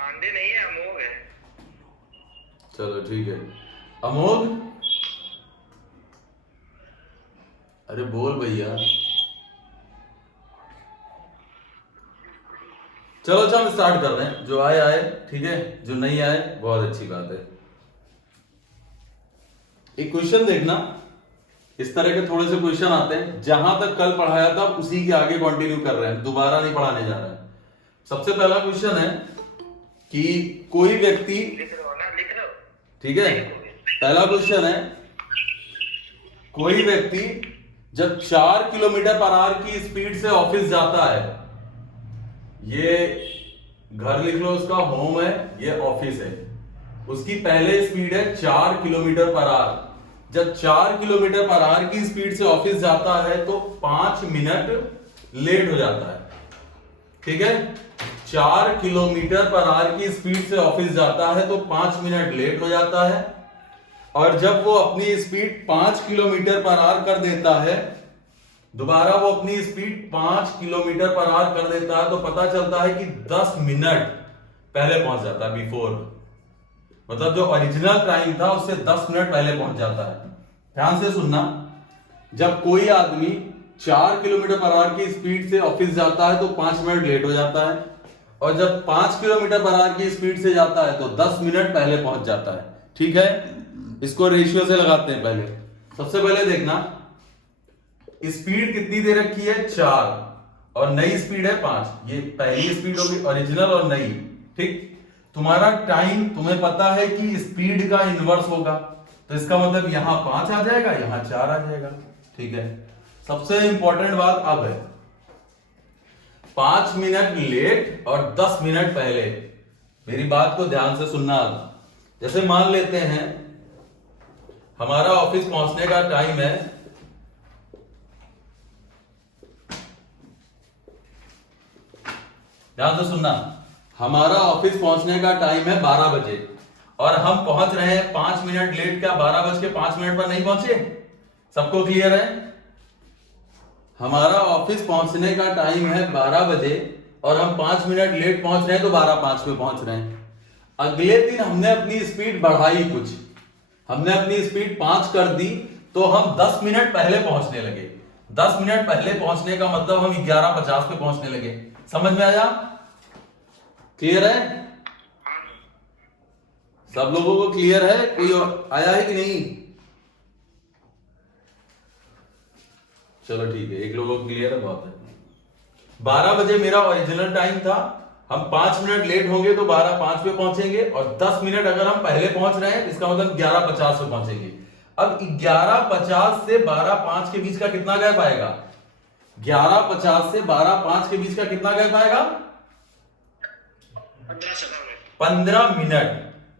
पांडे नहीं है, अमोघ है। चलो ठीक है, अमोघ। अरे बोल भैया। चलो अच्छा, हम स्टार्ट कर रहे हैं। जो आए आए, ठीक है, जो नहीं आए बहुत अच्छी बात है। एक क्वेश्चन देखना, इस तरह के थोड़े से क्वेश्चन आते हैं, जहां तक कल पढ़ाया था उसी के आगे कंटिन्यू कर रहे हैं, दोबारा नहीं पढ़ाने जा रहे हैं। सबसे पहला क्वेश्चन है कि कोई व्यक्ति, लिख रहे हो ना, लिख रहे हो। ठीक है, पहला क्वेश्चन है, कोई व्यक्ति जब 4 किलोमीटर पर आवर की स्पीड से ऑफिस जाता है, ये घर लिख लो, उसका होम है, ये ऑफिस है, उसकी पहले स्पीड है 4 किलोमीटर पर आवर। जब 4 किलोमीटर पर आवर की स्पीड से ऑफिस जाता है तो 5 मिनट लेट हो जाता है। ठीक है, 4 किलोमीटर पर आवर की स्पीड से ऑफिस जाता है तो 5 मिनट लेट हो जाता है। और जब वो अपनी स्पीड 5 किलोमीटर पर आवर कर देता है, दोबारा वो अपनी स्पीड 5 किलोमीटर पर आवर कर देता है, तो पता चलता है कि 10 मिनट पहले पहुंच जाता है, बिफोर, मतलब जो ओरिजिनल टाइम था उससे 10 मिनट पहले पहुंच जाता है। ध्यान से सुनना, जब कोई आदमी 4 किलोमीटर पर आवर की स्पीड से ऑफिस जाता है तो 5 मिनट लेट हो जाता है, और जब 5 किलोमीटर पर आवर की स्पीड से जाता है तो 10 मिनट पहले पहुंच जाता है। ठीक है, इसको रेशियो से लगाते हैं। पहले सबसे पहले देखना, स्पीड कितनी दे रखी है, 4, और नई स्पीड है 5। ये पहली स्पीड होगी, ओरिजिनल और नई। ठीक, तुम्हारा टाइम तुम्हें पता है कि स्पीड का इनवर्स होगा, तो इसका मतलब यहां 5 आ जाएगा, यहां 4 आ जाएगा। ठीक है, सबसे इंपॉर्टेंट बात अब है 5 मिनट लेट और 10 मिनट पहले। मेरी बात को ध्यान से सुनना। जैसे मान लेते हैं हमारा ऑफिस पहुंचने का टाइम है, ध्यान से सुनना, हमारा ऑफिस पहुंचने का टाइम है 12 बजे, और हम पहुंच रहे हैं 5 मिनट लेट। क्या 12:05 पर नहीं पहुंचे? सबको क्लियर है? हमारा ऑफिस पहुंचने का टाइम है 12 बजे और हम 5 मिनट लेट पहुंच रहे हैं, तो 12:05 पे पहुंच रहे हैं। अगले दिन हमने अपनी स्पीड बढ़ाई, कुछ हमने अपनी स्पीड 5 कर दी, तो हम 10 मिनट पहले पहुंचने लगे। 10 मिनट पहले पहुंचने का मतलब हम 11:50 पे पहुंचने लगे। समझ में आया? क्लियर है? सब लोगों को क्लियर है? कोई आया है कि नहीं? चलो ठीक है, एक लोगों को क्लियर है, बहुत है। 12 बजे मेरा ओरिजिनल टाइम था, हम 5 मिनट लेट होंगे तो 12:05 पे पहुंचेंगे, और 10 मिनट अगर हम पहले पहुंच रहे हैं इसका मतलब 11:50 पे पहुंचेंगे। अब 11:50 से 12:05 के बीच का कितना गैप आएगा? 11:50 से 12:05 के बीच का कितना गैप आएगा? 15 मिनट।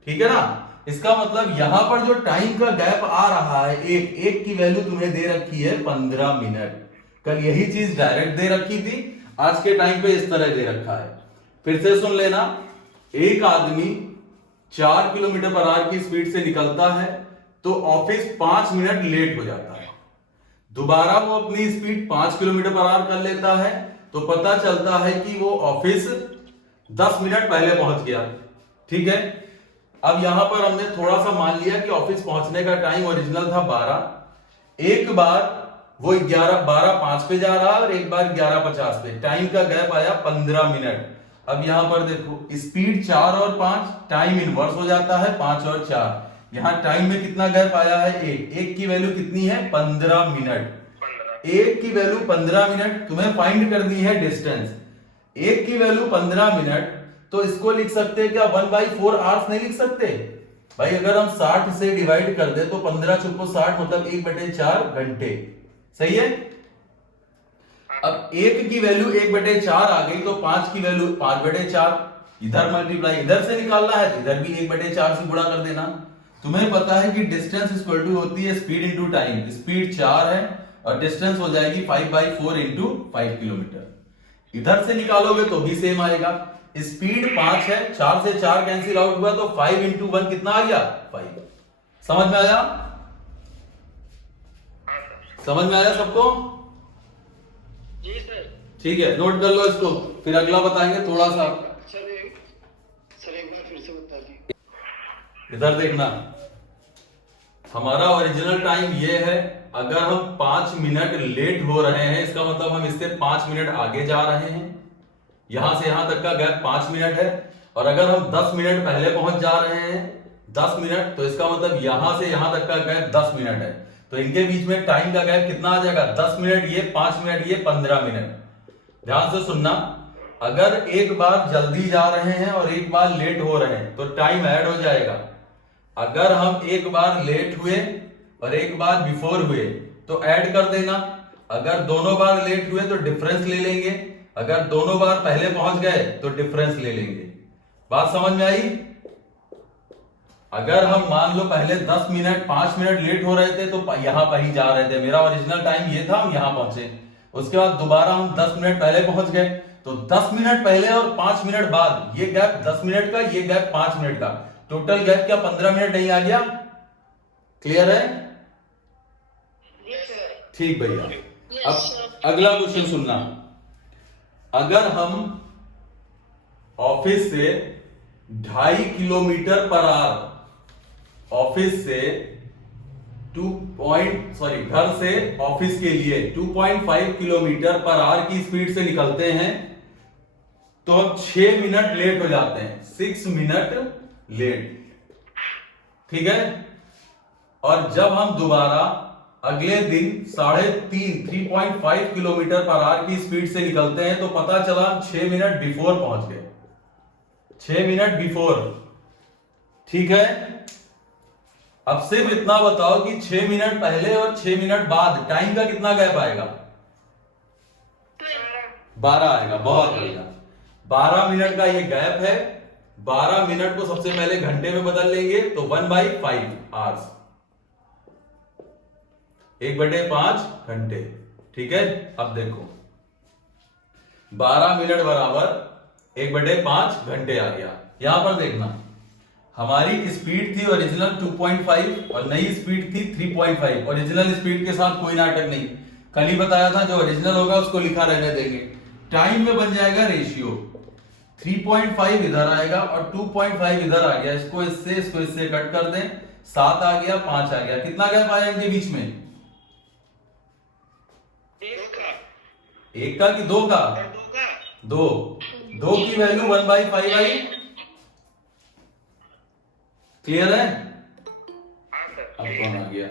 ठीक है ना? इसका मतलब यहां पर जो टाइम का गैप आ रहा है, एक की वैल्यू तुम्हें दे रखी है 15 मिनट। कल यही चीज डायरेक्ट दे रखी थी, आज के टाइम पे इस तरह दे रखा है। फिर से सुन लेना, एक आदमी 4 किलोमीटर पर आवर की स्पीड से निकलता है तो ऑफिस 5 मिनट लेट हो जाता है। दोबारा वो अपनी स्पीड 5 किलोमीटर पर आवर कर लेता है, तो पता चलता है कि वो ऑफिस 10 मिनट पहले पहुंच गया। ठीक है, अब यहां पर हमने थोड़ा सा मान लिया कि ऑफिस पहुंचने का टाइम ओरिजिनल था 12, एक बार वो 12:05 पे जा रहा और एक बार 11:50 पे, टाइम का गैप आया 15 मिनट। अब यहां पर देखो, स्पीड 4 और 5, टाइम इनवर्स हो जाता है 5 और 4। यहां टाइम में कितना गैप आया है? एक की वैल्यू कितनी है? 15 मिनट। एक की वैल्यू 15 मिनट, तुम्हें फाइंड करनी है डिस्टेंस। एक की वैल्यू 15 मिनट, तो इसको लिख सकते हैं क्या 1/4 आवर्स? नहीं लिख सकते भाई। अगर हम 60 से डिवाइड कर दे तो 15 चुको 60 मतलब 1/4 घंटे। सही है? अब एक की वैल्यू 1/4 आ गई, तो 5 की वैल्यू 5/4। इधर मल्टीप्लाई इधर से निकालना है, इधर भी 1/4 से गुणा कर देना। तुम्हें पता है कि डिस्टेंस इक्वल टू होती है स्पीड इंटू टाइम। स्पीड 4 है और डिस्टेंस हो जाएगी 5/4 इंटू 5 किलोमीटर। इधर से निकालोगे तो भी सेम आएगा। स्पीड 5 है, 4 से 4 कैंसिल आउट हुआ, तो 5 इंटू 1 कितना आ गया? 5। समझ में आया? समझ में आया सबको? जी सर। ठीक है, नोट कर लो इसको, फिर अगला बताएंगे थोड़ा सा। सर इधर देखना, हमारा ओरिजिनल टाइम ये है। अगर हम 5 मिनट लेट हो रहे हैं, इसका मतलब हम इससे 5 मिनट आगे जा रहे हैं। यहां से यहां तक का गैप 5 मिनट है। और अगर हम 10 मिनट पहले पहुंच जा रहे हैं, 10 मिनट, तो इसका मतलब यहां से यहां तक का गैप 10 मिनट है। तो इनके बीच में टाइम का गैप कितना आ जाएगा? 10 मिनट ये, 5 मिनट ये, 15 मिनट। ध्यान से सुनना, अगर एक बार जल्दी जा रहे हैं और एक बार लेट हो रहे हैं तो टाइम ऐड हो जाएगा। अगर हम एक बार लेट हुए और एक बार बिफोर हुए तो ऐड कर देना। अगर दोनों बार लेट हुए तो डिफरेंस ले लेंगे। अगर दोनों बार पहले पहुंच गए तो डिफरेंस ले लेंगे। बात समझ में आई? अगर हम मान लो पहले 10 मिनट 5 मिनट लेट हो रहे थे तो यहां पर ही जा रहे थे, मेरा ओरिजिनल टाइम ये था, हम यहां पहुंचे। उसके बाद दोबारा हम 10 मिनट पहले पहुंच गए, तो 10 मिनट पहले और 5 मिनट बाद, ये गैप 10 मिनट का, ये गैप 5 मिनट का, टोटल गैप क्या 15 मिनट नहीं आ गया? क्लियर है? ठीक भैया। अब अगला क्वेश्चन सुनना। अगर हम ऑफिस से 2.5 किलोमीटर पर आवर, ऑफिस से घर से ऑफिस के लिए 2.5 किलोमीटर पर आवर की स्पीड से निकलते हैं, तो हम 6 मिनट लेट हो जाते हैं, 6 मिनट लेट। ठीक है? और जब हम दोबारा अगले दिन 3.5 किलोमीटर पर आवर की स्पीड से निकलते हैं तो पता चला हम 6 मिनट बिफोर पहुंच गए, 6 मिनट बिफोर। ठीक है? अब सिर्फ इतना बताओ कि 6 मिनट पहले और 6 मिनट बाद टाइम का कितना गैप आएगा? 12 आएगा। बहुत बढ़िया, 12 मिनट का ये गैप है। 12 मिनट को सबसे पहले घंटे में बदल लेंगे तो 1/5 आवर्स, 1/5 घंटे। ठीक है? अब देखो 12 मिनट बराबर 1/5 घंटे आ गया। यहां पर देखना, हमारी स्पीड थी ओरिजिनल 2.5 और नई स्पीड थी 3.5। ओरिजिनल स्पीड के साथ कोई नाटक नहीं, कल ही बताया था, जो ओरिजिनल होगा उसको लिखा रहने देंगे। टाइम में बन जाएगा रेशियो, 3.5 इधर आएगा और 2.5 इधर आ गया। इसको इससे कट कर दें, 7 आ गया, 5 आ गया। कितना गैप आया इनके बीच में? एक का कि 2 का? 2 की वैल्यू 1/5 आई। क्लियर है? अब कौन आ गया?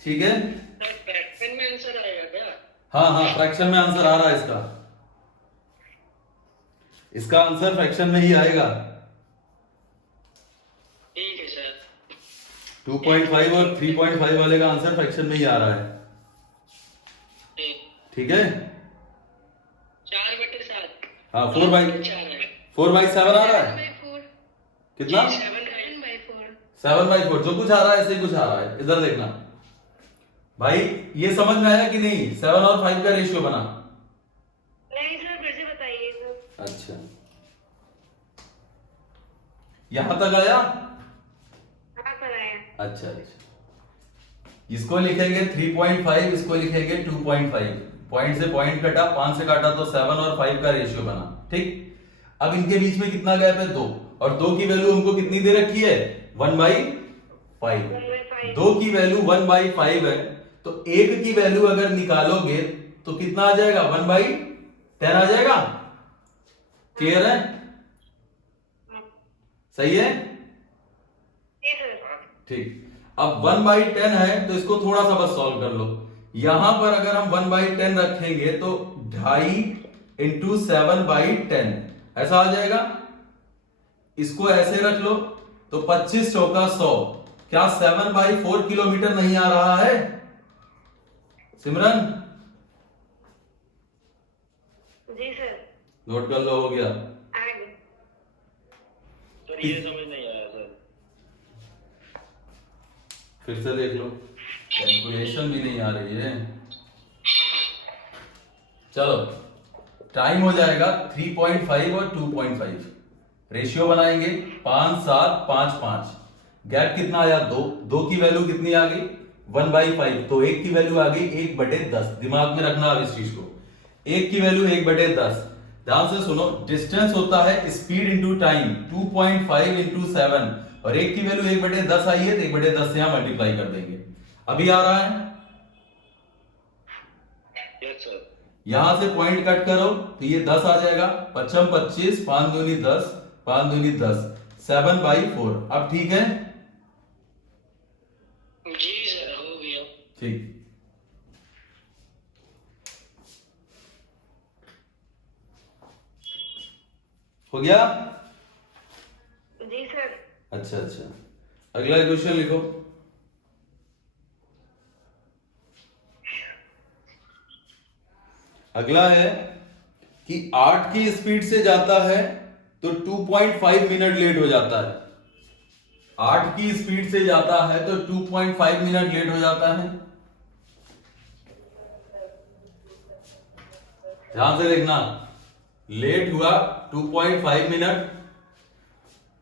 ठीक है? फ्रैक्शन में आंसर आएगा क्या? हाँ, फ्रैक्शन में आंसर आ रहा है इसका। इसका आंसर फ्रैक्शन में ही आएगा। ठीक है सर। 2.5 और 3.5 वाले का आंसर फ्रैक्शन में ही आ रहा है। ठीक है? 4/7। हाँ, 4/7 आ रहा है। कितना? 7/4। जो कुछ आ रहा है ऐसे ही कुछ आ रहा है। इधर देखना भाई, ये समझ में आया कि नहीं? 7 और 5 का रेशियो बना? नहीं सर, फिर से बताइए सर। अच्छा, यहां तक आया? हाँ सर आया। अच्छा, इसको लिखेंगे 3.5, इसको लिखेंगे 2.5। पॉइंट से पॉइंट कटा, 5 से काटा तो 7 और 5 का रेशियो बना। ठीक? अब इनके बीच में कितना गैप है? 2। और 2 की वैल्यू हमको कितनी दे रखी है? 1/5। 2 की वैल्यू 1/5 है, तो 1 की वैल्यू अगर निकालोगे तो कितना आ जाएगा? 1/10 आ जाएगा। क्लियर है? सही है? ठीक। अब 1/10 है तो इसको थोड़ा सा बस सॉल्व कर लो। यहां पर अगर हम 1/10 रखेंगे तो 2.5 इंटू 7/10 ऐसा आ जाएगा। इसको ऐसे रख लो तो 25 चौका 100। क्या 7/4 किलोमीटर नहीं आ रहा है सिमरन? जी सर। नोट कर लो, हो गया। सर ये समझ नहीं आया सर। फिर से देख लो, कैलकुलेशन भी नहीं आ रही है। चलो, टाइम हो जाएगा 3.5 और 2.5। रेशियो बनाएंगे 5, 7, 5, 5। गैप कितना आया? 2। 2 की वैल्यू कितनी आ गई? 1/5। तो 1 की वैल्यू आ गई 1/10। दिमाग में रखना अब इस चीज को। एक की वैल्यू 1/10। ध्यान से सुनो, डिस्टेंस होता है स्पीड इंटू टाइम, 2.5 इंटू 7, और एक की वैल्यू 1/10 आई है तो 1/10 से यहां मल्टीप्लाई कर देंगे। अभी आ रहा है? Yes sir. यहां से पॉइंट कट करो तो ये 10 आ जाएगा, 5 25, 5 दूनी 10, 5 दूनी 10, 7/4। अब ठीक है? जी सर, हो गया। ठीक, हो गया? जी सर। अच्छा अच्छा, अगला क्वेश्चन लिखो। अगला है कि 8 की स्पीड से जाता है तो 2.5 मिनट लेट हो जाता है। 8 की स्पीड से जाता है तो 2.5 मिनट लेट हो जाता है। ध्यान से देखना, लेट हुआ 2.5 मिनट,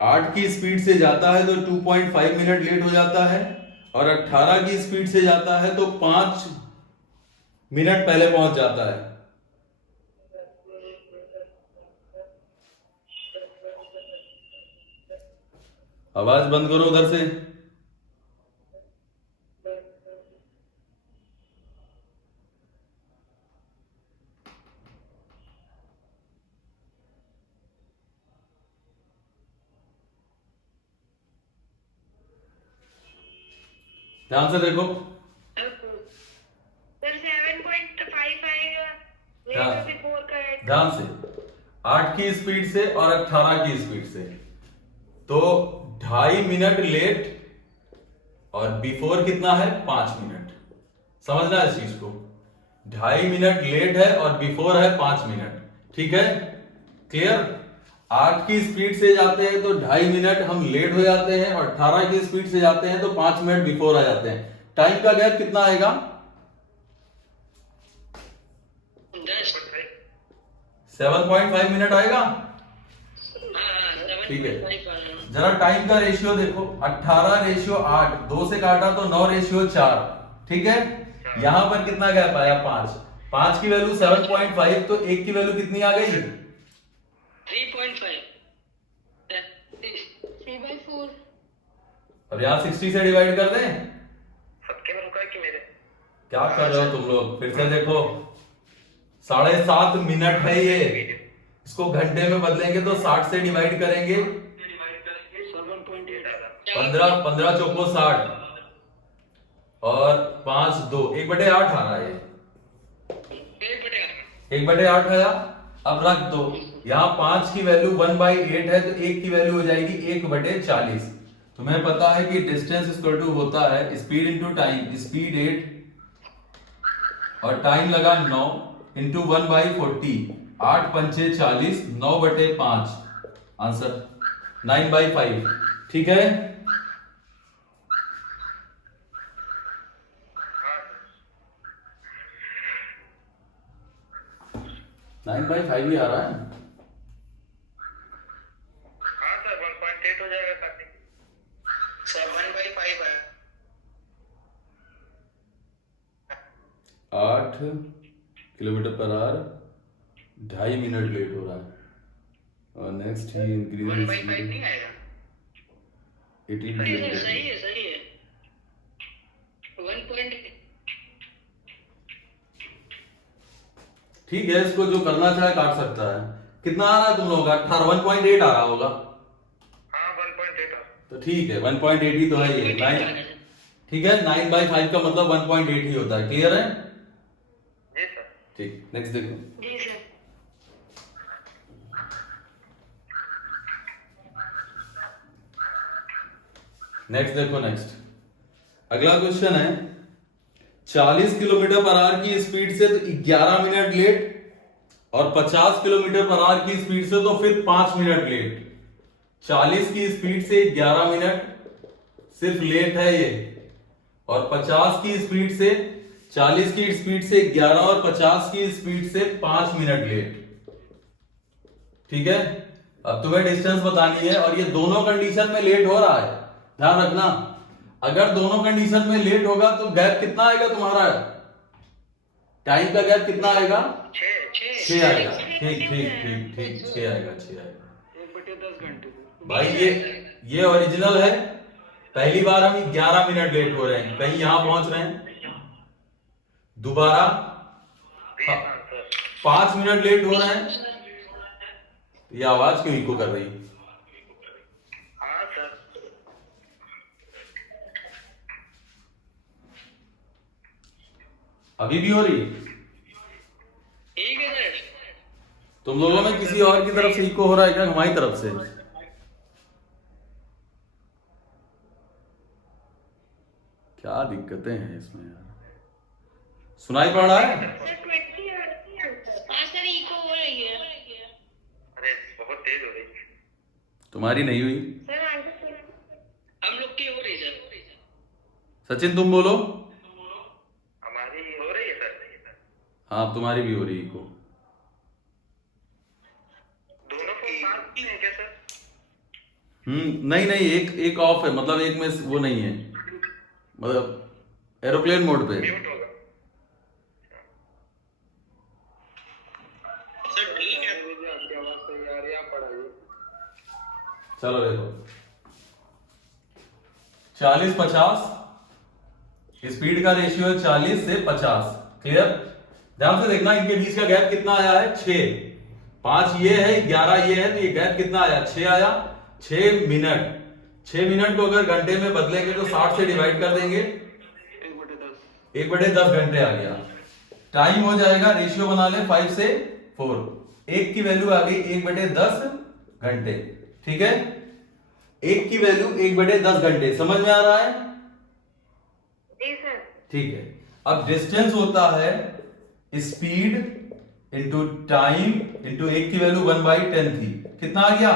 8 की स्पीड से जाता है तो 2.5 मिनट लेट हो जाता है, और 18 की स्पीड से जाता है तो 5 मिनट पहले पहुंच जाता है। आवाज बंद करो उधर से। ध्यान से देखो, सर 7.5 आएगा, लेटर बिफोर का है। ध्यान से, 8 की स्पीड से और 18 की स्पीड से, तो 2.5 मिनट लेट, और बिफोर कितना है? 5 मिनट। समझना इस चीज को, 2.5 मिनट लेट है और बिफोर है 5 मिनट। ठीक है, क्लियर? 8 की स्पीड से जाते हैं तो 2.5 मिनट हम लेट हो जाते हैं, और 18 की स्पीड से जाते हैं तो 5 मिनट बिफोर आ जाते हैं। टाइम का गैप कितना आएगा? 7.5 मिनट आएगा। ठीक है, जरा टाइम का रेशियो देखो, 18:8, 2 से काटा तो 9:4। ठीक है, यहां पर कितना गैप आया? 5। 5 की वैल्यू 7.5, तो 1 की वैल्यू कितनी आ गई? 3.5। 3/4। अब यहां 60 से डिवाइड कर दें। सबके में रुका है कि मेरे? क्या कर रहे हो तुम लोग? फिर से देखो, 7.5 मिनट है ये, इसको घंटे में बदलेंगे तो 60 से डिवाइड करेंगे, 15 15 चौको 60, और 5 2, 1/8 आ रहा है ये, 1/8 आया। अब रख दो, यहाँ 5 की वैल्यू 1/8 है तो 1 की वैल्यू हो जाएगी 1/40। तुम्हें पता है कि डिस्टेंस इक्वल टू होता है स्पीड इंटू टाइम, स्पीड 8 और टाइम लगा 9 इंटू 1/40, 8 पंचे 40, 9/5, आंसर 9/5। ठीक है, 9/5 ही आ रहा है। हाँ सर, 1.8 हो जाएगा काफी। सर 1/5 है। 8 kilometre per hour, 2.5 minute late हो रहा है। और नेक्स्ट ही इंक्रीज 1/5 नहीं आएगा। 18 सही है, किलोमीटर। सही है, सही है। 1.8। ठीक है, इसको जो करना चाहे काट सकता है। कितना आ रहा है तुम लोगों का? 18, 1.8 आ रहा होगा। हाँ 1.8। तो ठीक है, 1.8 ही तो है ये 9। ठीक है, 9/5 का मतलब 1.8 ही होता है। क्लियर है? जी सर। ठीक, नेक्स्ट देखो। जी सर। नेक्स्ट देखो, नेक्स्ट अगला क्वेश्चन है, 40 किलोमीटर पर आवर की स्पीड से तो 11 मिनट लेट, और 50 किलोमीटर पर आवर की स्पीड से तो फिर 5 मिनट लेट। 40 की स्पीड से 11 मिनट सिर्फ लेट है ये, और 50 की स्पीड से, 40 की स्पीड से 11 और 50 की स्पीड से 5 मिनट लेट। ठीक है, अब तुम्हें डिस्टेंस बतानी है, और ये दोनों कंडीशन में लेट हो रहा है। ध्यान रखना, अगर दोनों कंडीशन में लेट होगा तो गैप कितना आएगा तुम्हारा? टाइम का गैप कितना आएगा? 6 आएगा। ठीक ठीक ठीक ठीक 6 आएगा। 1/10 घंटे। भाई ये ओरिजिनल है। पहली बार हम 11 मिनट लेट हो रहे हैं, कहीं यहां पहुंच रहे हैं। दोबारा 5 मिनट लेट हो रहे हैं। ये आवाज क्यों इको कर रही? हाँ सर। अभी भी हो रही? ठीक है सर। तुम लोगों में किसी और की तरफ से इको हो रहा है क्या, हमारी तरफ से? क्या दिक्कतें हैं इसमें यार। सुनाई पड़ रहा है? सर 20 हाँ सर इको हो रही है। अरे बहुत तेज हो रही है। तुम्हारी नहीं हुई। सर आंसर हम लोग की हो रही है सर। सचिन तुम बोलो। हमारी हो रही है सर। हाँ तुम्हारी भी हो रही इको। दोनों को साथ ही है क्या सर? नहीं नहीं, एक ऑफ है, मतलब एक में वो नहीं है, मतलब एरोप्लेन मोड पे। म्यूट होगा सर। ठीक है। मुझे आपकी आवाज सही आ रही है, आप पढ़ाइए। चलो देखो 40-50 स्पीड का रेशियो है 40 से 50। क्लियर? ध्यान से देखना, इनके बीच का गैप कितना आया है? 6। 5 ये है, 11 ये है, तो ये गैप कितना आया? 6 आया। 6 मिनट। 6 मिनट को अगर घंटे में बदलेंगे तो 60 से डिवाइड कर देंगे, 1/10। 1/10 घंटे आ गया। टाइम हो जाएगा, रेशियो बना ले 5 से 4। 1 की वैल्यू आ गई 1/10 घंटे। ठीक है, 1 की वैल्यू 1/10 घंटे। समझ में आ रहा है? जी सर। ठीक है। अब डिस्टेंस होता है स्पीड इंटू टाइम इंटू 1 की वैल्यू 1/10 थी। कितना आ गया?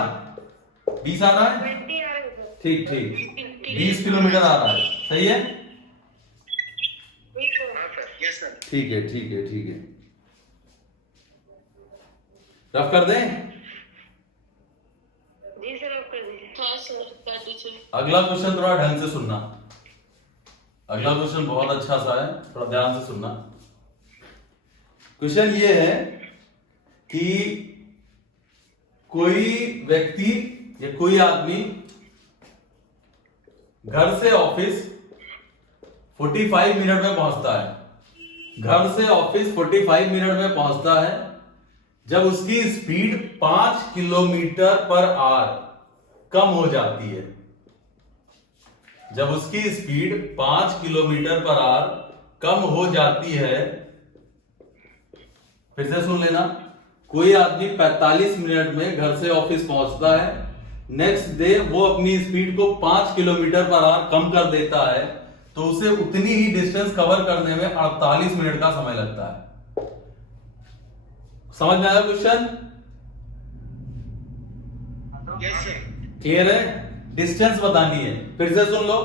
20 आ रहा है? 20 आ रहा है सर। ठीक ठीक 20 किलोमीटर आ रहा है। सही है? ठीक है। हाँ सर। Yes sir. ठीक है ठीक है ठीक है। रफ कर दें? जी सर आप कर दीजिए। हाँ सर कर दीजिए। अगला क्वेश्चन थोड़ा ढंग से सुनना। अगला क्वेश्चन बहुत अच्छा सा है, थोड़ा ध्यान से सुनना। क्वेश्चन ये है कि कोई व्यक्ति या कोई आदमी घर से ऑफिस 45 मिनट में पहुंचता है। घर से ऑफिस 45 मिनट में पहुंचता है जब उसकी स्पीड 5 किलोमीटर पर आवर कम हो जाती है। जब उसकी स्पीड 5 किलोमीटर पर आवर कम हो जाती है। फिर से सुन लेना, कोई आदमी 45 मिनट में घर से ऑफिस पहुंचता है, नेक्स्ट डे वो अपनी स्पीड को 5 किलोमीटर पर आवर कम कर देता है, तो उसे उतनी ही डिस्टेंस कवर करने में 48 मिनट का समय लगता है। समझ में आया क्वेश्चन? Yes sir. क्लियर है? डिस्टेंस बतानी है। फिर से सुन लो,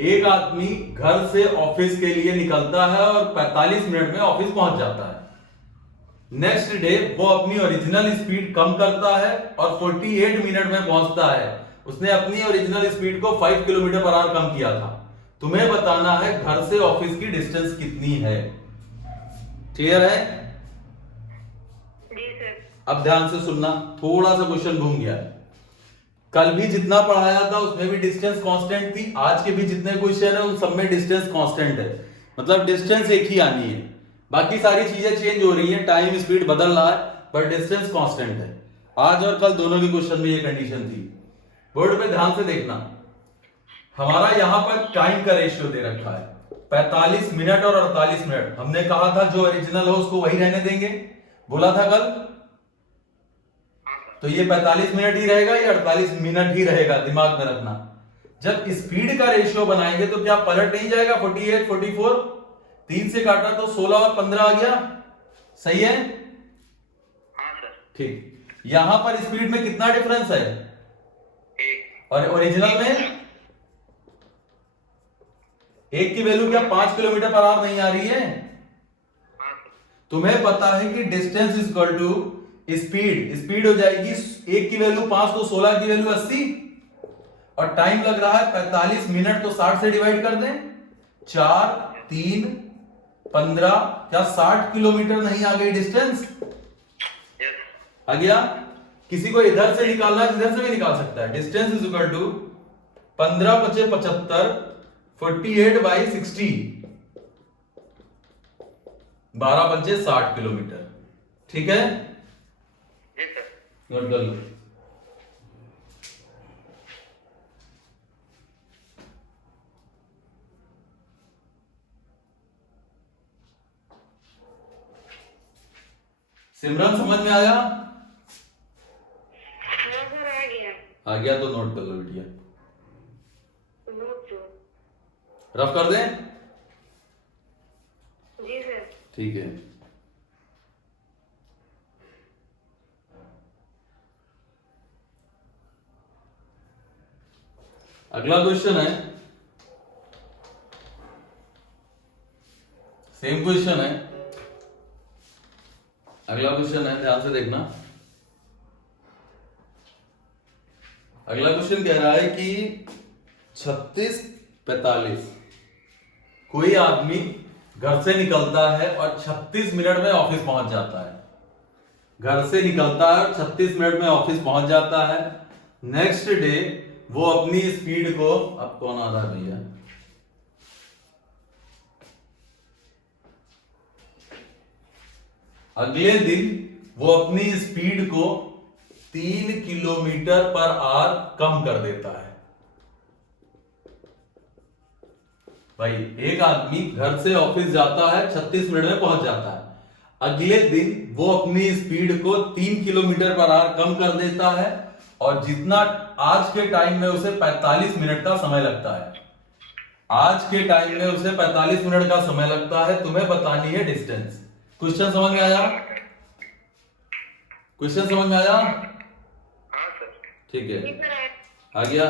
एक आदमी घर से ऑफिस के लिए निकलता है और 45 मिनट में ऑफिस पहुंच जाता है। नेक्स्ट डे वो अपनी ओरिजिनल स्पीड कम करता है और 48 मिनट में पहुंचता है। उसने अपनी ओरिजिनल स्पीड को 5 किलोमीटर पर आवर कम किया था। तुम्हें बताना है घर से ऑफिस की डिस्टेंस कितनी है। क्लियर है? जी सर। अब ध्यान से सुनना, थोड़ा सा क्वेश्चन घूम गया है। कल भी जितना पढ़ाया था उसमें भी डिस्टेंस कांस्टेंट थी, आज के भी जितने क्वेश्चन है उन सब में डिस्टेंस कांस्टेंट है, मतलब डिस्टेंस एक ही आनी है। बाकी सारी चीजें चेंज हो रही हैं, टाइम स्पीड बदल रहा है, पर डिस्टेंस कांस्टेंट है। आज और कल दोनों के क्वेश्चन में ये कंडीशन थी। बोर्ड पे ध्यान से देखना, हमारा यहां पर टाइम का रेशियो दे रखा है 45 मिनट और 48 मिनट। हमने कहा था जो ओरिजिनल हो उसको वही रहने देंगे, बोला था कल। तो ये 45 मिनट ही रहेगा, ये 48 मिनट ही रहेगा, दिमाग में रखना। जब स्पीड का रेशियो बनाएंगे तो क्या पलट नहीं जाएगा? 48 44 3 से काटा तो 16 और 15 आ गया। सही है? हाँ सर। ठीक। यहां पर स्पीड में कितना डिफरेंस है? 1। और ओरिजिनल में 1 की वैल्यू क्या 5 किलोमीटर पर आवर नहीं आ रही है? हाँ सर। तुम्हें पता है कि distance is equal to speed हो जाएगी 1 की वैल्यू 5 तो 16 की वैल्यू 80 और टाइम लग रहा है 45 मिनट, तो 60 से डिवाइड कर दें। 4 3 15 क्या 60 किलोमीटर नहीं आ गई डिस्टेंस? यस आ गया। किसी को इधर से निकालना है, इधर से भी निकाल सकता है। Distance is equal to 15 × 75 48/60 12 × 60 kilometre. ठीक है, जी सर। नोट कर लो। सिमरन समझ में आया? हाँ सर आ गया। आ गया तो नोट कर लो बिटिया। नोट तो। रफ कर दें? जी सर। ठीक है। अगला क्वेश्चन है, सेम क्वेश्चन है। अगला क्वेश्चन है, ध्यान से देखना। अगला क्वेश्चन कह रहा है कि 36:45 कोई आदमी घर से निकलता है और 36 मिनट में ऑफिस पहुंच जाता है। घर से निकलता है और 36 मिनट में ऑफिस पहुंच जाता है। नेक्स्ट डे वो अपनी स्पीड को, अब कौन आ रहा है भैया? अगले दिन वो अपनी स्पीड को 3 km/h कम कर देता है। भाई एक आदमी घर से ऑफिस जाता है, 36 मिनट में पहुंच जाता है। अगले दिन वो अपनी स्पीड को 3 km/h कम कर देता है और जितना आज के टाइम में उसे 45 मिनट का समय लगता है। आज के टाइम में उसे 45 मिनट का समय लगता है। तुम्हें बतानी है डिस्टेंस। क्वेश्चन समझ में आया? क्वेश्चन समझ में आया? हाँ सर। ठीक है, जी सर आ गया।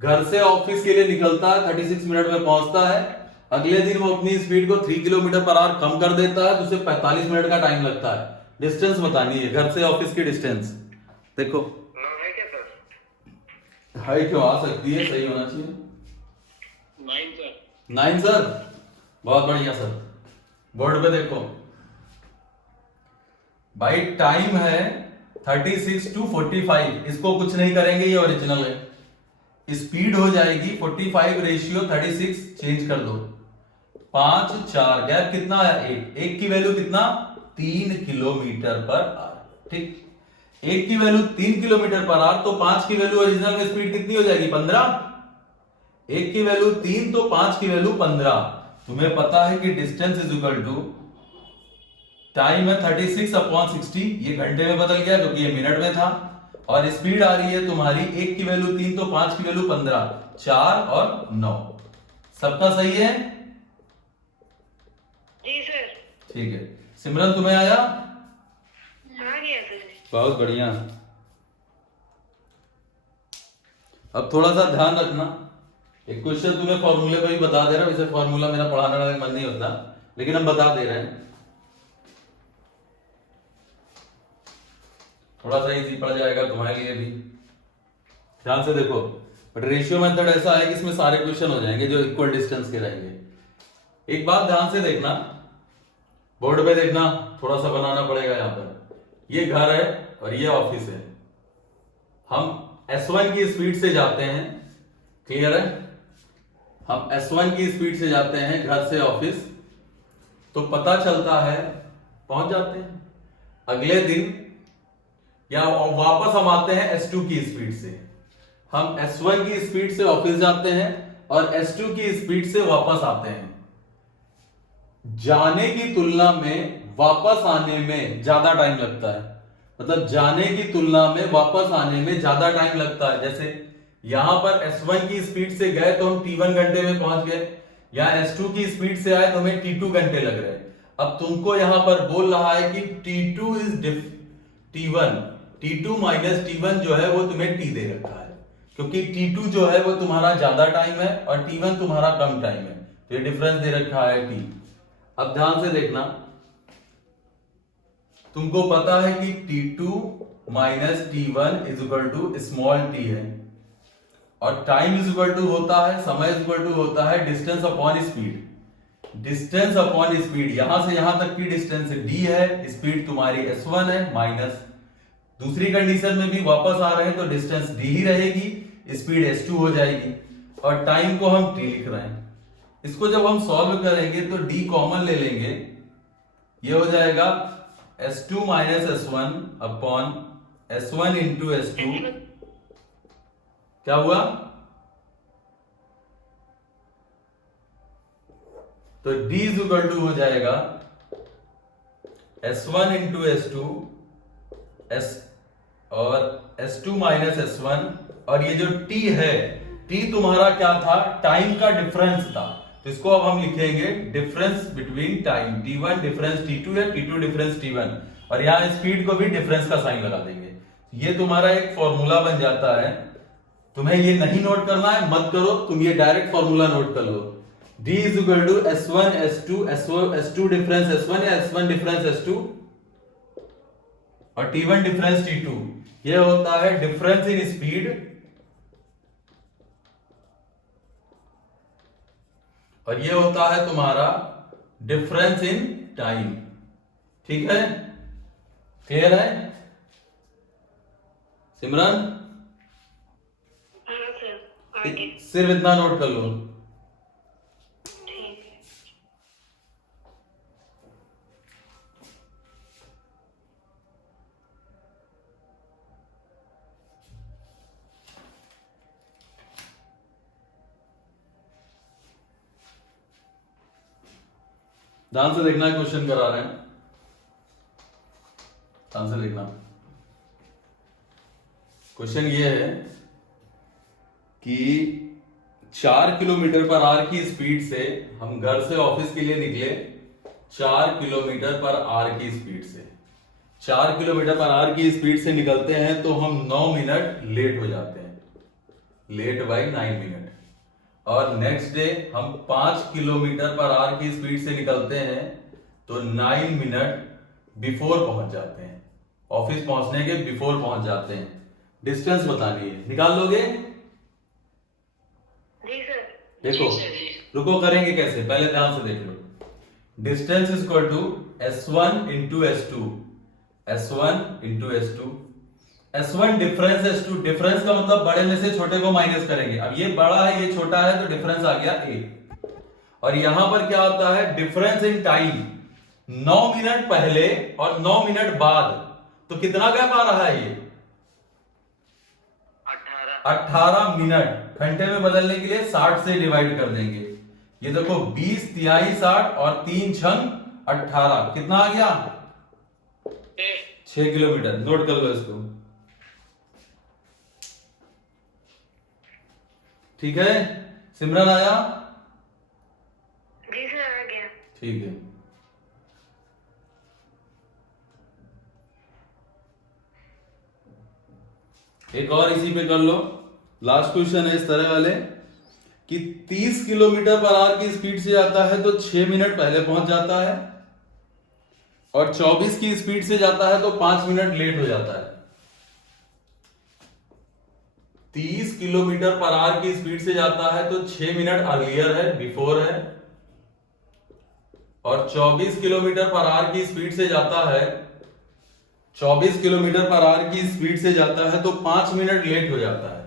घर से ऑफिस के लिए निकलता है, 36 मिनट में पहुंचता है। अगले दिन वो अपनी स्पीड को 3 km/h कम कर देता है तो उसे 45 मिनट का टाइम लगता है। डिस्टेंस बतानी है, घर से ऑफिस की डिस्टेंस। देखो 9 है क्या सर? हाई क्यों आ सकती है, सही होना चाहिए। 9 सर। 9 सर, बहुत बढ़िया सर। बोर्ड पे देखो भाई, टाइम है 36 to 45। इसको कुछ नहीं करेंगे, ये ओरिजिनल है। स्पीड हो जाएगी 45:36, चेंज कर दो। 5 4 गैप कितना आया? 1 की वैल्यू कितना? 3 km/h। ठीक, 1 की वैल्यू 3 km/h तो 5 की वैल्यू ओरिजिनल में स्पीड कितनी हो जाएगी? 15। 1 की वैल्यू 3 तो 5 की वैल्यू 15। तुम्हें पता है कि distance is equal to, time है 36/60, ये घंटे में बदल गया क्योंकि ये मिनट में था, और स्पीड आ रही है तुम्हारी 1 की वैल्यू 3 तो 5 की वैल्यू 15, 4 और 9। सबका सही है? जी सर। ठीक है। सिमरन तुम्हें आया? आ गया सर। बहुत बढ़िया। अब थोड़ा सा ध्यान रखना, एक क्वेश्चन तुम्हें फॉर्मूले पे भी बता दे रहा हूं। वैसे फॉर्मूला मेरा पढ़ाने का मन नहीं होता, लेकिन हम बता दे रहे हैं। थोड़ा सा इजी पड़ जाएगा तुम्हारे लिए भी। ध्यान से देखो, बट रेशियो मेथड ऐसा है कि इसमें सारे क्वेश्चन हो जाएंगे जो इक्वल डिस्टेंस के रहेंगे। एक बात ध्यान से देखना, बोर्ड पे देखना, थोड़ा सा बनाना पड़ेगा। यहां पर ये घर है और ये ऑफिस है। हम S1 की स्पीड से जाते हैं, क्लियर है? हम S1 की स्पीड से जाते हैं घर से ऑफिस, तो पता चलता है पहुंच जाते हैं। अगले दिन या वापस हम आते हैं S2 की स्पीड से। हम S1 की स्पीड से ऑफिस जाते हैं और S2 की स्पीड से वापस आते हैं। जाने की तुलना में वापस आने में ज्यादा टाइम लगता है। मतलब जाने की तुलना में वापस आने में ज्यादा टाइम लगता है। जैसे यहां पर S1 की स्पीड से गए तो हम T1 घंटे में पहुंच गए, या S2 की स्पीड से आए तो हमें T2 घंटे लग रहे हैं। अब तुमको यहां पर बोल रहा है कि T2 is T1, T2 minus T1 जो है वो तुम्हें T दे रखा है, क्योंकि T2 जो है वो तुम्हारा ज्यादा टाइम है और T1 तुम्हारा कम टाइम है, तो ये डिफरेंस दे रखा है T। अब ध्यान से देखना, तुमको पता है कि T2 minus T1 is equal to small t है, और टाइम इज इक्वल टू होता है, समय इज इक्वल टू होता है distance upon speed. Distance upon speed, यहां से यहां तक की डिस्टेंस d है, स्पीड तुम्हारी s1 है, माइनस दूसरी कंडीशन में भी वापस आ रहे हैं तो डिस्टेंस d ही रहेगी, स्पीड s2 हो जाएगी और टाइम को हम t लिख रहे हैं। इसको जब हम सॉल्व करेंगे तो d कॉमन ले लेंगे, ये हो जाएगा s2 minus s1 upon s1 into s2। क्या हुआ? तो d इज इक्वल टू हो जाएगा s1 इंटू s2 s और s2 माइनस s1, और ये जो t है, t तुम्हारा क्या था? टाइम का डिफरेंस था, तो इसको अब हम लिखेंगे difference between time, t1 difference t2 है, t2 डिफरेंस t1, और यहां स्पीड को भी डिफरेंस का साइन लगा देंगे। ये तुम्हारा एक फॉर्मूला बन जाता है। तुम्हें ये नहीं नोट करना है, मत करो, तुम ये डायरेक्ट फॉर्मूला नोट कर लो। d is equal to s1 s2 s2 difference s1 या s1 डिफरेंस s2 और t1 डिफरेंस t2। ये होता है डिफरेंस इन स्पीड और ये होता है तुम्हारा डिफरेंस इन टाइम। ठीक है, क्लियर है सिमरन? हाँ सर, आगे। सिर्फ इतना नोट कर लो। ठीक है। ध्यान से देखना, क्वेश्चन करा रहे हैं, ध्यान से देखना। क्वेश्चन ये है कि 4 किलोमीटर पर आवर की स्पीड से हम घर से ऑफिस के लिए निकले, 4 किलोमीटर पर आवर की स्पीड से, 4 किलोमीटर पर आवर की स्पीड से निकलते हैं तो हम 9 मिनट लेट हो जाते हैं, लेट बाय 9 मिनट। और नेक्स्ट डे हम 5 किलोमीटर पर आवर की स्पीड से निकलते हैं तो 9 मिनट बिफोर पहुंच जाते हैं, ऑफिस पहुंचने के बिफोर पहुंच जाते हैं। डिस्टेंस बतानी है, निकाल लोगे? जी सर। देखो, जी सर, जी। रुको, करेंगे कैसे, पहले ध्यान से देख लो। Distance is equal to s1 into s2, s1 into s2, s1 difference s2, difference का मतलब बड़े में से छोटे को माइनस करेंगे। अब ये बड़ा है, ये छोटा है, तो डिफरेंस आ गया a। और यहां पर क्या होता है? डिफरेंस इन टाइम, 9 मिनट पहले और 9 मिनट बाद, तो कितना गैप आ रहा है? ये 18 मिनट। घंटे में बदलने के लिए 60 से डिवाइड कर देंगे। ये देखो 20 तिहाई 60 और 3 छंग 18, कितना आ गया? 6 किलोमीटर। नोट कर लो इसको, ठीक है? सिमरन आया? जी सर, आ गया। ठीक है। एक और इसी पे कर लो, लास्ट क्वेश्चन है इस तरह वाले कि 30 किलोमीटर पर आवर की स्पीड से जाता है तो 6 मिनट पहले पहुंच जाता है, और 24 की स्पीड से जाता है तो 5 मिनट लेट हो जाता है। 30 किलोमीटर पर आवर की स्पीड से जाता है तो 6 मिनट अर्लियर है, बिफोर है, और 24 किलोमीटर पर आवर की स्पीड से जाता है, 24 किलोमीटर पर आवर की स्पीड से जाता है तो 5 मिनट लेट हो जाता है।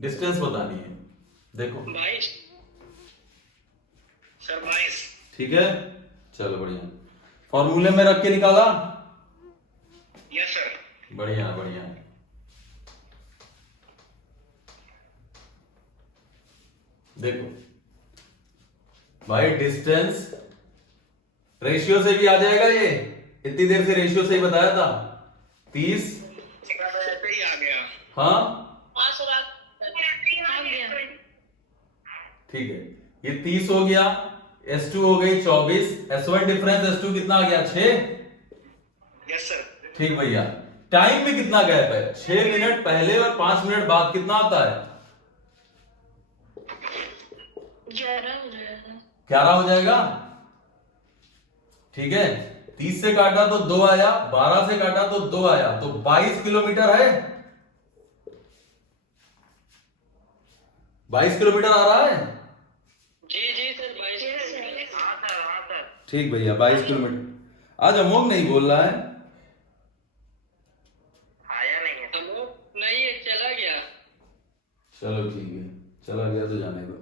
डिस्टेंस बतानी है, देखो 22 सर, 22। ठीक है, चलो बढ़िया। फॉर्मूले में रख के निकाला? Yes sir. बढ़िया बढ़िया। देखो भाई, डिस्टेंस रेशियो से भी आ जाएगा, ये इतनी देर से रेशियो से ही बताया था। 30 ऐसे ही आ गया। हाँ हाँ सर, आ गया। ठीक है, ये 30 हो गया, S2 हो गई 24, S1 डिफरेंस S2 कितना आ गया? 6। Yes sir. ठीक भैया, टाइम में कितना गैप है? 6 मिनट पहले और 5 मिनट बाद, कितना आता है? 11 हो जाएगा। 11 हो जाएगा। ठीक है, 30 से काटा तो 2 आया, 12 से काटा तो 2 आया, तो 22 किलोमीटर है। 22 किलोमीटर आ रहा है। जी सर 22 हाँ सर ठीक भैया 22 किलोमीटर। आज अमोघ नहीं बोल रहा है। आया नहीं है। अमोक नहीं है, चला गया। चलो ठीक है, चला गया तो जाने दो।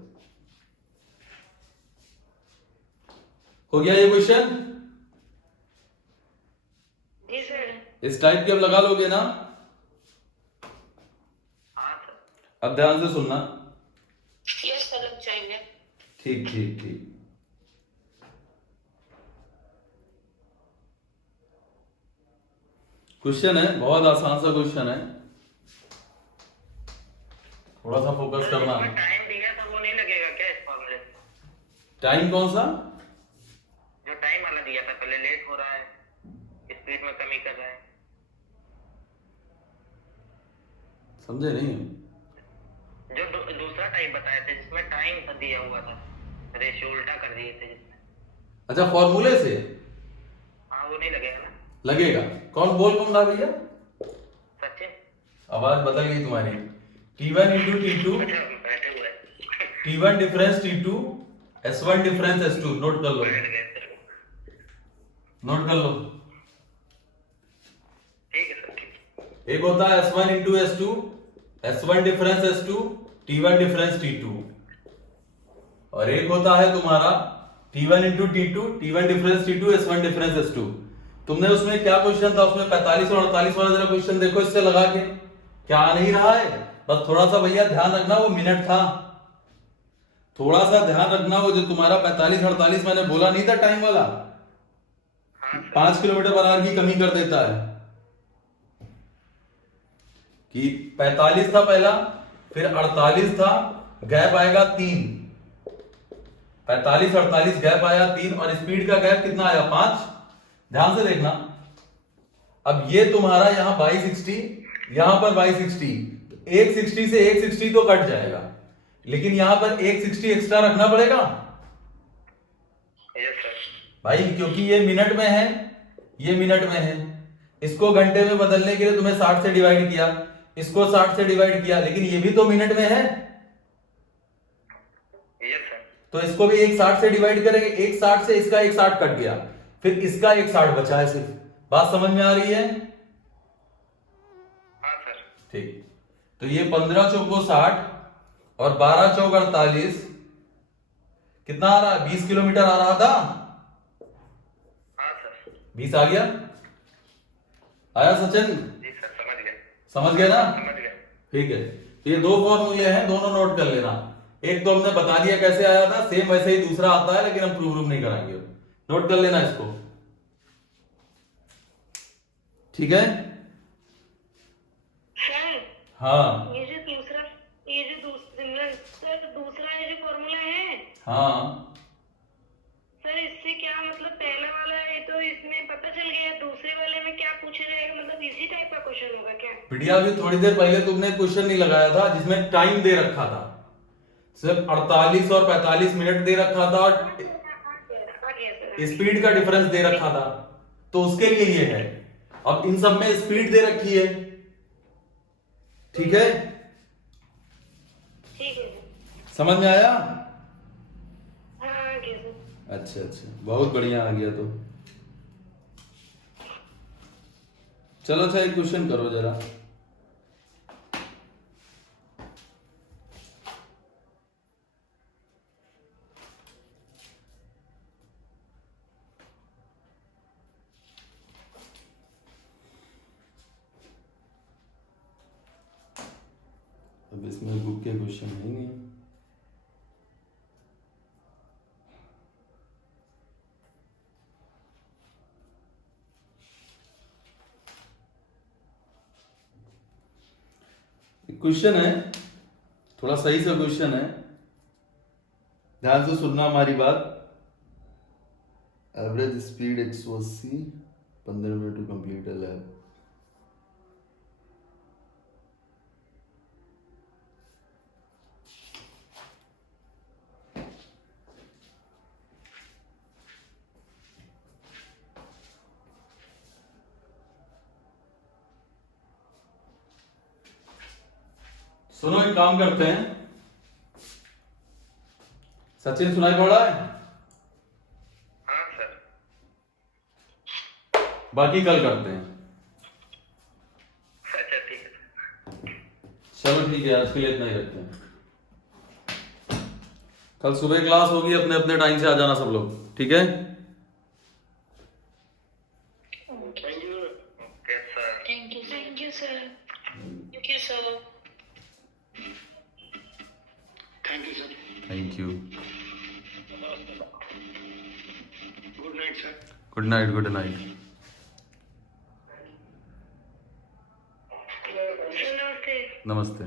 हो गया ये क्वेश्चन? जी सर। इस टाइप के अब लगा लोगे ना? हाँ सर। अब ध्यान से सुनना। यस सर, लग जाएंगे। ठीक ठीक ठीक। क्वेश्चन है, बहुत आसान सा क्वेश्चन है, थोड़ा सा फोकस करना है। टाइम दिया था वो नहीं लगेगा क्या इस फॉर्मूले से? टाइम कौन सा? जो टाइम वाला दिया था पहले, लेट हो रहा है, स्पीड में कमी कर रहा है। समझे नहीं? जो दूसरा टाइप बताए थे जिसमें टाइम था दिया हुआ था, रेशियो उल्टा कर दिए थे जिसमें। अच्छा, फॉर्मूले से हाँ वो नहीं लगेगा ना? लगेगा। कौन बोल कौन रहा भैया? सचिन। आवाज बदल गई तुम्हारी। T1 इंटू T2, बैठे हुए T1 difference T2, S1 difference S2। Note कर लो, बैठ गए सर। नोट कर लो। ठीक है सर, ठीक। एक होता है S1 into S2, S1 difference S2, T1 difference T2। और एक होता है तुम्हारा T1 into T2, T1 difference T2, S1 difference S2। तुमने उसमें क्या क्वेश्चन था, उसमें 45 और 48 वाला जरा क्वेश्चन देखो इससे लगा के, क्या आ नहीं रहा है? बस थोड़ा सा भैया ध्यान रखना, वो मिनट था, थोड़ा सा ध्यान रखना। वो जो तुम्हारा 45 48 मैंने बोला नहीं था टाइम वाला, 5 किलोमीटर पर आवर की कमी कर देता है। कि 45 था पहला, फिर 48 था, गैप आएगा 3, 45 48 गैप आया 3, और स्पीड का गैप कितना आया 5। ध्यान से देखना। अब ये तुम्हारा यहां 2260, यहां पर 2260, 160 से 160 तो कट जाएगा, लेकिन यहां पर 160 एक्स्ट्रा रखना पड़ेगा यस सर। भाई, क्योंकि ये मिनट में है, ये मिनट में है। इसको घंटे में बदलने के लिए तुम्हें 60 से डिवाइड किया, इसको 60 से डिवाइड किया, लेकिन ये भी तो मिनट में है, यस सर। तो इसको भी 160 से डिवाइड करेंगे। 160 से इसका 160 कट गया, फिर इसका 160 बचा है सिर्फ। बात समझ में आ रही है? हाँ सर। ठीक। तो ये 15 चौको 60 और 12 चौक 48, कितना आ रहा है? 20 किलोमीटर आ रहा था। हाँ सर। 20 आ गया? आया सचिन? जी सर, समझ गए। समझ गए ना? समझ गए। ठीक है। ये दो फॉर्मूले हैं, दोनों नोट कर लेना। एक तो हमने बता दिया कैसे आया था, सेम वैसे ही दूसरा आता है, लेकिन हम प्रूव नहीं कराएंगे। नोट कर लेना इसको, ठीक है? सर हाँ ये जो दूसरा ये जो फॉर्मूला है, हाँ। सर इससे क्या मतलब, पहला वाला है तो इसमें पता चल गया, दूसरे वाले में क्या पूछा जाएगा, मतलब इसी टाइप का क्वेश्चन होगा क्या? बिटिया अभी थोड़ी देर पहले तुमने क्वेश्चन नहीं लगाया था जिसमें टाइम दे रखा था, सिर्फ 48 और 45 मिनट दे रखा था, और आ गया सर। स्पीड का डिफरेंस दे रखा था, तो उसके लिए ये है। अब इन सब में स्पीड दे रखी है, ठीक है? ठीक है समझ में आया? हाँ, आ गया सर। अच्छा अच्छा, बहुत बढ़िया आ गया। तो चलो अच्छा, एक क्वेश्चन करो जरा। अब इसमें बुक के क्वेश्चन है ही नहीं। क्वेश्चन है, थोड़ा सही सा क्वेश्चन है, ध्यान से सुनना हमारी बात। Average speed 180, 15 minute to complete a lap. सुनो, एक काम करते हैं, सचिन सुनाई पड़ रहा है? हाँ सर। बाकी कल करते हैं। अच्छा ठीक है। चलो ठीक है, आज के लिए इतना ही रखते हैं। कल सुबह क्लास होगी, अपने अपने टाइम से आ जाना सब लोग, ठीक है? Okay sir. Thank you sir. Thank you sir. Thank you. Good night sir. Good night, good night. Sir नमस्ते। नमस्ते।